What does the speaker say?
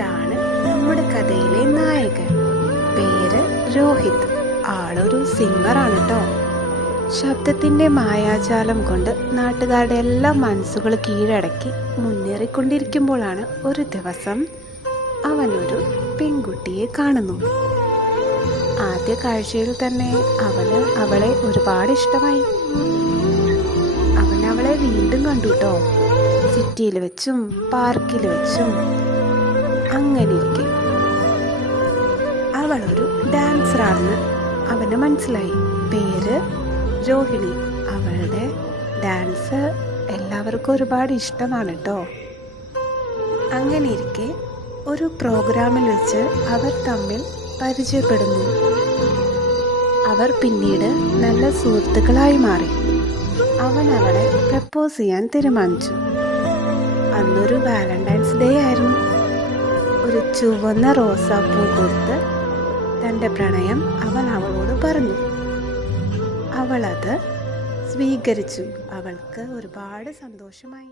ഇതാണ് നമ്മുടെ കഥയിലെ നായകൻ. പേര് രോഹിത്. ആളൊരു സിംഗറാണ് കേട്ടോ. ശബ്ദത്തിൻ്റെ മായാജാലം കൊണ്ട് നാട്ടുകാരുടെ എല്ലാ മനസ്സുകൾ കീഴടക്കി മുന്നേറിക്കൊണ്ടിരിക്കുമ്പോഴാണ് ഒരു ദിവസം അവനൊരു പെൺകുട്ടിയെ കാണുന്നു. ആദ്യ കാഴ്ചയിൽ തന്നെ അവളെ ഒരുപാട് ഇഷ്ടമായി. അവൻ അവളെ വീണ്ടും കണ്ടു കേട്ടോ. സിറ്റിയിൽ വെച്ചും പാർക്കിൽ വെച്ചും. അങ്ങനെ ഇരിക്കെ അവളൊരു ഡാൻസറാണെന്ന് അവന് മനസ്സിലായി. പേര് രോഹിണി. അവളുടെ ഡാൻസ് എല്ലാവർക്കും ഒരുപാട് ഇഷ്ടമാണ് കേട്ടോ. അങ്ങനെ ഇരിക്കെ ഒരു പ്രോഗ്രാമിൽ വെച്ച് അവർ തമ്മിൽ പരിചയപ്പെടുന്നു. അവർ പിന്നീട് നല്ല സുഹൃത്തുക്കളായി മാറി. അവൻ അവളെ പ്രപ്പോസ് ചെയ്യാൻ തീരുമാനിച്ചു. അന്നൊരു വാലന്റൈൻസ് ഡേ ആയിരുന്നു. ഒരു ചുവന്ന റോസാപ്പൂ കൊടുത്ത് തൻ്റെ പ്രണയം അവൻ അവളോട് പറഞ്ഞു. അവളത് സ്വീകരിച്ചു. അവൾക്ക് ഒരുപാട് സന്തോഷമായി.